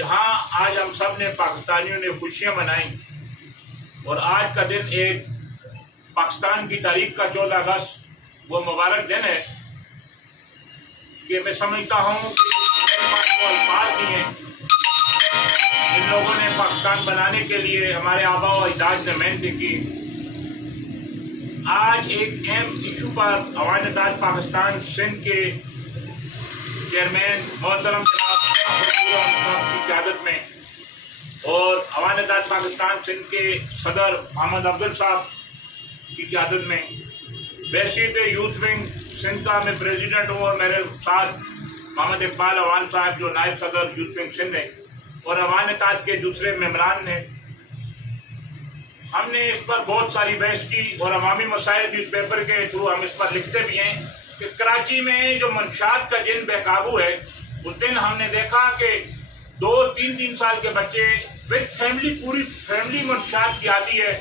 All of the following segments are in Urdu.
جہاں آج ہم سب نے پاکستانیوں نے خوشیاں منائیں اور آج کا دن ایک پاکستان کی تاریخ کا 14 اگست وہ مبارک دن ہے کہ میں سمجھتا ہوں کہ وہ الفاظ بھی ہیں جن لوگوں نے پاکستان بنانے کے لیے ہمارے آباء و اجداد نے محنت کی۔ آج ایک اہم ایشو پر عوام اتحاد پاکستان سندھ کے چیئرمین محترم جناب صاحب کی قیادت میں اور عوام اتحاد پاکستان سندھ کے صدر محمد افضل صاحب کی قیادت میں بحیثیت یوتھ ونگ سندھ کا میں پریزیڈنٹ ہوں اور میرے ساتھ محمد اقبال عوان صاحب جو نائب صدر یوتھ ونگ سندھ ہیں اور عوام اتحاد کے دوسرے ممبران نے، ہم نے اس پر بہت ساری بحث کی اور عوامی مسائل نیوز پیپر کے تھرو ہم اس پر لکھتے بھی ہیں کہ کراچی میں جو منشیات کا جن بے قابو ہے، اس دن ہم نے دیکھا کہ 2-3 سال کے بچے وتھ فیملی، پوری فیملی منشیات کی عادی ہے،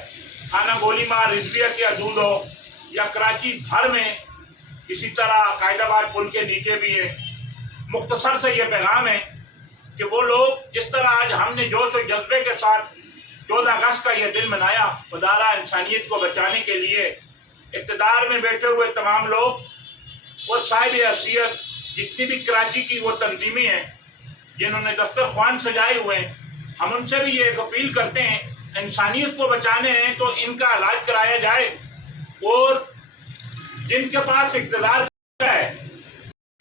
کھانا گولی مار رضویہ کے حدود ہو یا کراچی بھر میں اسی طرح قائد آباد پل کے نیچے بھی ہے۔ مختصر سے یہ پیغام ہے کہ وہ لوگ جس طرح آج ہم نے جوش و جذبے کے ساتھ 14 اگست کا یہ دن منایا، خدارہ انسانیت کو بچانے کے لیے اقتدار میں بیٹھے ہوئے تمام لوگ اور صاحب حیثیت جتنی بھی کراچی کی وہ تنظیمیں ہیں جنہوں نے دسترخوان سجائے ہوئے ہیں، ہم ان سے بھی یہ ایک اپیل کرتے ہیں انسانیت کو بچانے ہیں تو ان کا علاج کرایا جائے، اور جن کے پاس اقتدار ہے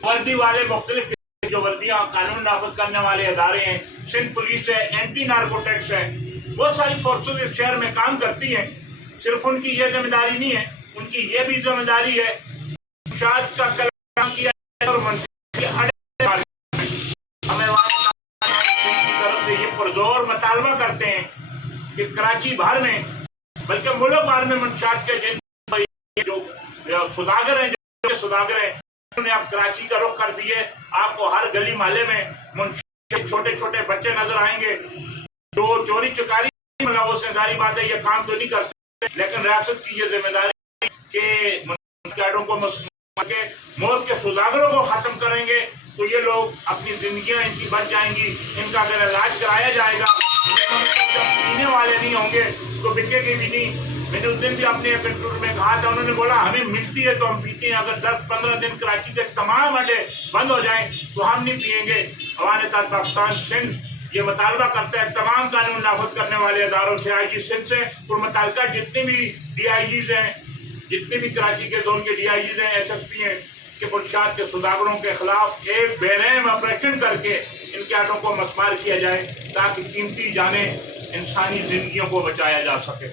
وردی والے مختلف جو وردیاں قانون نافذ کرنے والے ادارے ہیں، سندھ پولیس ہے، اینٹی نارکوٹکس ہے، بہت ساری فورسز اس شہر میں کام کرتی ہیں، صرف ان کی یہ ذمہ داری نہیں ہے، ان کی یہ بھی ذمہ داری ہے منشیات کا کلام کیا اور ہمیں کی طرف سے یہ پرزور مطالبہ کرتے ہیں کہ کراچی بھر میں بلکہ ملک بھر میں منشیات کے جن جو سوداگر ہیں انہوں نے اب کراچی کا رخ کر دیے۔ آپ کو ہر گلی محلے میں چھوٹے چھوٹے بچے نظر آئیں گے جو چوری چکاری ملوث ہیں۔ ظاہری بات ہے یہ کام تو نہیں کرتے، لیکن ریاست کی یہ ذمہ داری کہ منشیاتوں کو ملک کے سوداگروں کو ختم کریں گے تو یہ لوگ اپنی زندگیاں ان کی بچ جائیں گی، ان کا اگر علاج کرایا جائے گا جب پینے والے نہیں ہوں گے تو بکے گی بھی نہیں۔ میں نے اس دن بھی اپنے ایک انٹرویو میں کہا تھا، انہوں نے بولا ہمیں ملتی ہے تو ہم پیتے ہیں، اگر 10-15 دن کراچی کے تمام اڈے بند ہو جائیں تو ہم نہیں پیئیں گے۔ عوام اتحاد پاکستان سندھ یہ مطالبہ کرتا ہے تمام قانون نافذ کرنے والے اداروں سے، آئی جی سندھ سے اور متعلقہ جتنے بھی ڈی آئی جیز ہیں، جتنے بھی کراچی کے زون کے ڈی آئی جیز ہیں، ایس ایس پی ہیں، کہ منشیات کے سوداگروں کے خلاف ایک بے رحم آپریشن کر کے ان کے آٹوں کو مسمار کیا جائے تاکہ قیمتی جانیں انسانی زندگیوں کو بچایا جا سکے۔